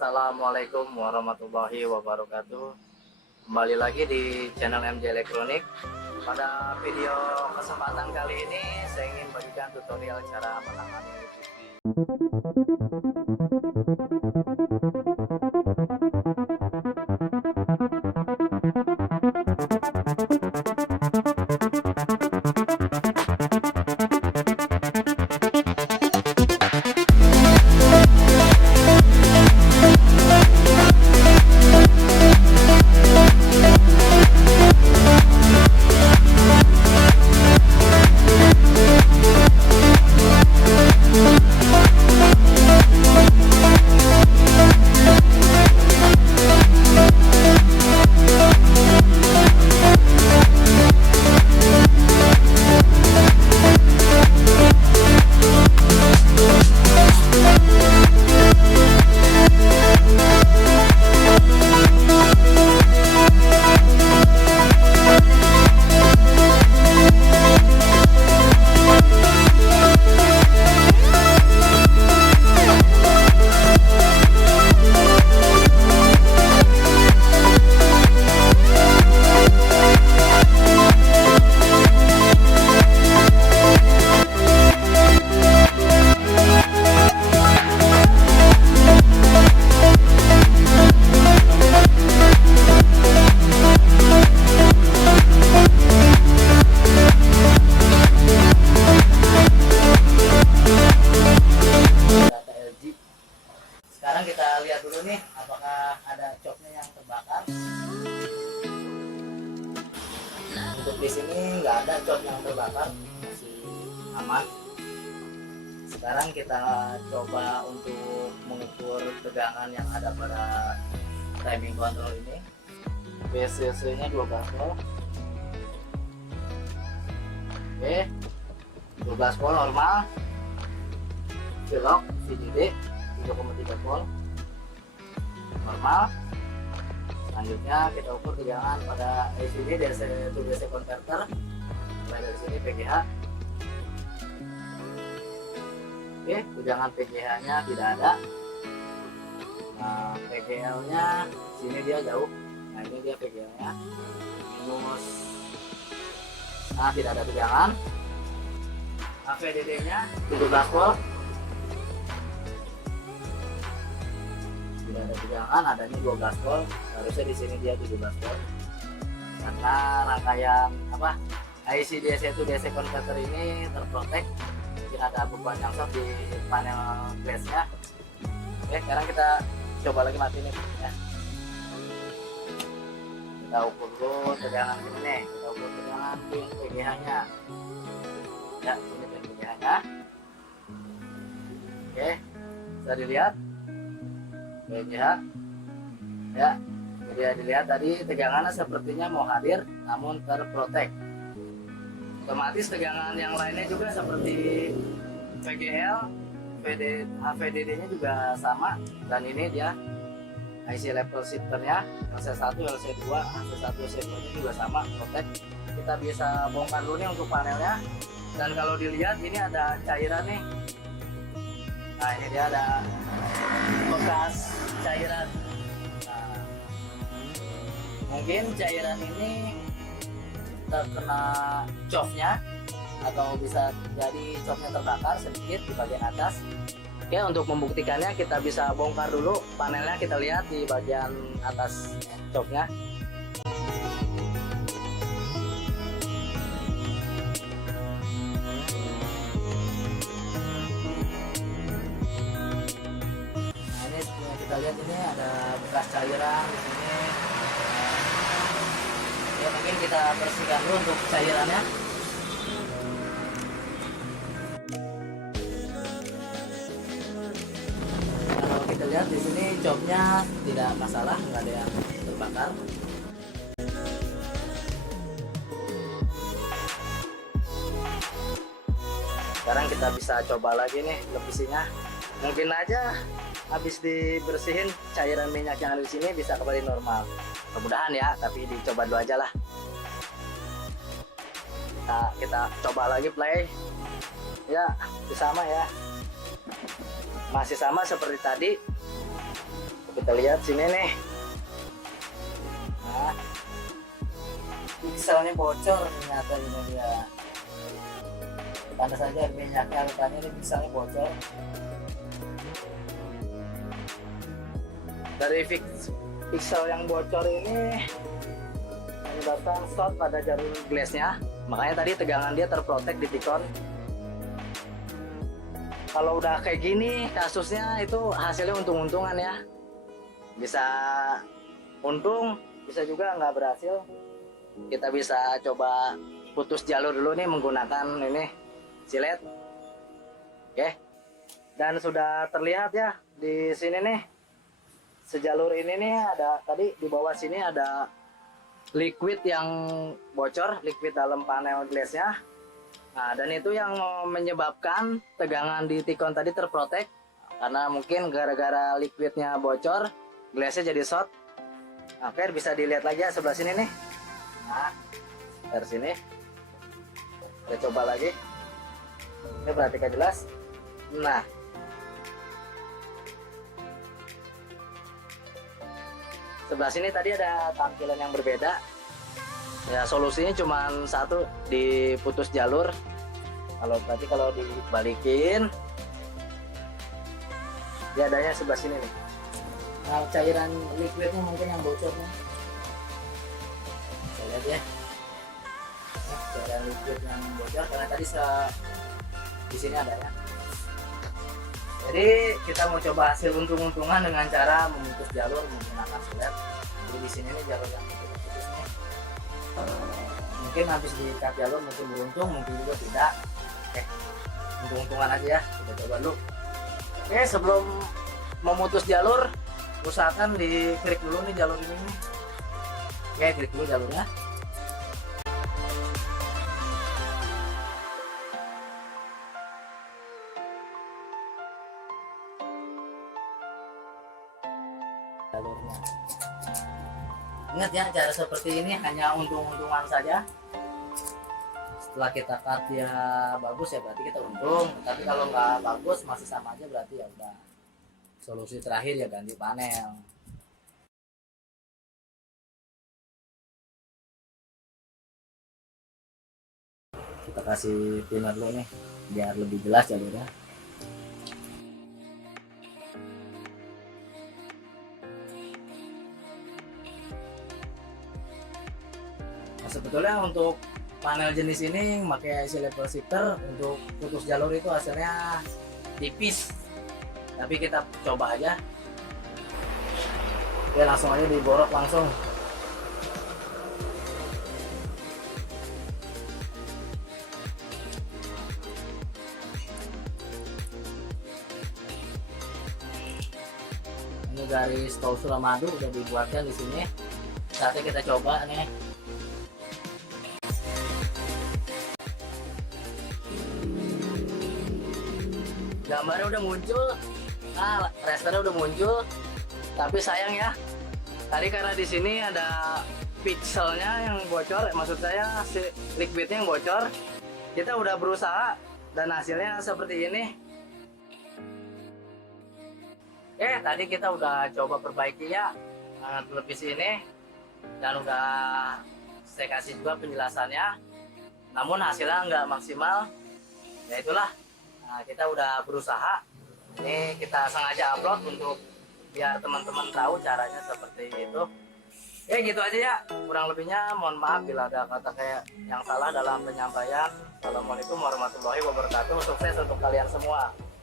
Assalamualaikum warahmatullahi wabarakatuh. Kembali lagi di channel MJ Elektronik. Pada video kesempatan kali ini saya ingin bagikan tutorial cara menangani TV. Sekarang kita lihat dulu nih apakah ada coknya yang terbakar. Untuk di sini nggak ada cok yang terbakar, masih aman. Sekarang kita coba untuk mengukur tegangan yang ada pada timing control ini. BCC nya 12 volt. Oke, 12 volt normal. Velok VDD 3,3 volt normal. Selanjutnya kita ukur tegangan pada LCD DC to DC converter. Mulai dari sini PGH. Oke, tegangan PGH nya tidak ada. Nah, PGL nya sini dia jauh. Nah, ini dia PGL nya minus. Nah, tidak ada tegangan. VDD nya 17 volt. Tidak ada tegangan, adanya 12 volt. Harusnya di sini dia 17 volt. Karena rangkaian IC DC to DC converter ini terprotek. Mungkin ada beban yang short di panel glass-nya. Oke, sekarang kita coba lagi mati nih ya. Kita ukur dulu tegangan ini nih. Kita ukur tegangan pin PGH-nya. Ya, ini pin PGH-nya. Oke, bisa dilihat PGH ya, jadi dilihat tadi tegangannya sepertinya mau hadir namun terprotek. Otomatis tegangan yang lainnya juga seperti VGL, VDD nya juga sama, dan ini dia IC level shifternya LC1, LC2, AC1, LC2 nya juga sama protek. Kita bisa bongkar dulu nih untuk panelnya, dan kalau dilihat ini ada cairan nih. Nah, ini dia ada bekas cairan. Nah, mungkin cairan ini terkena coknya, atau bisa jadi coknya terbakar sedikit di bagian atas. Oke, untuk membuktikannya kita bisa bongkar dulu panelnya, kita lihat di bagian atas coknya. Kita lihat ini ada bekas cairan di sini. Ya, mungkin kita bersihkan dulu untuk cairannya. Kalau kita lihat di sini joknya tidak masalah, nggak ada yang terbakar. Sekarang kita bisa coba lagi nih lebisinya. Mungkin aja habis dibersihin cairan minyak yang ada di sini bisa kembali normal. Mudah-mudahan ya, tapi dicoba dulu aja lah. Kita coba lagi play. Ya, sama ya. Masih sama seperti tadi. Kita lihat sini nih. Nah, pikselnya bocor ternyata ini dia. Panas saja minyaknya, rupanya ini pikselnya bocor. Dari piksel yang bocor ini menyebabkan short pada jalur glassnya, makanya tadi tegangan dia terprotek di Tikon. Kalau udah kayak gini kasusnya itu hasilnya untung-untungan ya, bisa untung, bisa juga nggak berhasil. Kita bisa coba putus jalur dulu nih menggunakan ini silet. Oke, dan sudah terlihat ya di sini nih, sejalur ini nih ada tadi di bawah sini ada liquid yang bocor, liquid dalam panel glassnya. Nah, dan itu yang menyebabkan tegangan di Tikon tadi terprotek, karena mungkin gara-gara liquidnya bocor, glassnya jadi short. Oke, bisa dilihat lagi ya sebelah sini nih. Nah, dari sini kita coba lagi. Ini perhatikan jelas. Nah, sebelah sini tadi ada tampilan yang berbeda. Ya, solusinya cuma satu, diputus jalur. Kalau dibalikin, dia adanya sebelah sini nih. Nah, cairan liquidnya mungkin yang bocor nih. Kita lihat ya. Nah, cairan liquid yang bocor karena tadi di sini ada ya. Jadi kita mau coba hasil untung-untungan dengan cara memutus jalur menggunakan silet. Jadi di sini nih jalur yang kita putus nih. Mungkin habis diikat jalur mungkin beruntung, mungkin juga tidak. Oke, untung-untungan aja ya. Kita coba dulu. Oke, sebelum memutus jalur, usahakan di-klik dulu nih jalur ini nih. Oke, klik dulu jalurnya. Jalurnya. Ingat ya, cara seperti ini hanya untung-untungan saja. Setelah kita cut dia bagus ya berarti kita untung, tapi kalau nggak bagus masih sama aja berarti ya udah solusi terakhir ya ganti panel. Kita kasih thinner dulu nih biar lebih jelas jalurnya. Sebetulnya untuk panel jenis ini pakai IC level shifter, untuk putus jalur itu hasilnya tipis, tapi kita coba aja. Oke, langsung aja diborok langsung. Ini garis tol Suramadu udah dibuatkan di sini. Saatnya kita coba nih. Gambarnya udah muncul, nah rasternya udah muncul, tapi sayang ya, tadi karena di sini ada pikselnya yang bocor, maksud saya si liquidnya yang bocor. Kita udah berusaha dan hasilnya seperti ini. Tadi kita udah coba perbaiki ya televisi ini, dan udah saya kasih juga penjelasannya, namun hasilnya nggak maksimal. Ya itulah. Nah, kita udah berusaha, ini kita sengaja upload untuk biar teman-teman tahu caranya seperti itu. Gitu aja ya, kurang lebihnya mohon maaf bila ada kata kayak yang salah dalam penyampaian. Assalamualaikum warahmatullahi wabarakatuh, sukses untuk kalian semua.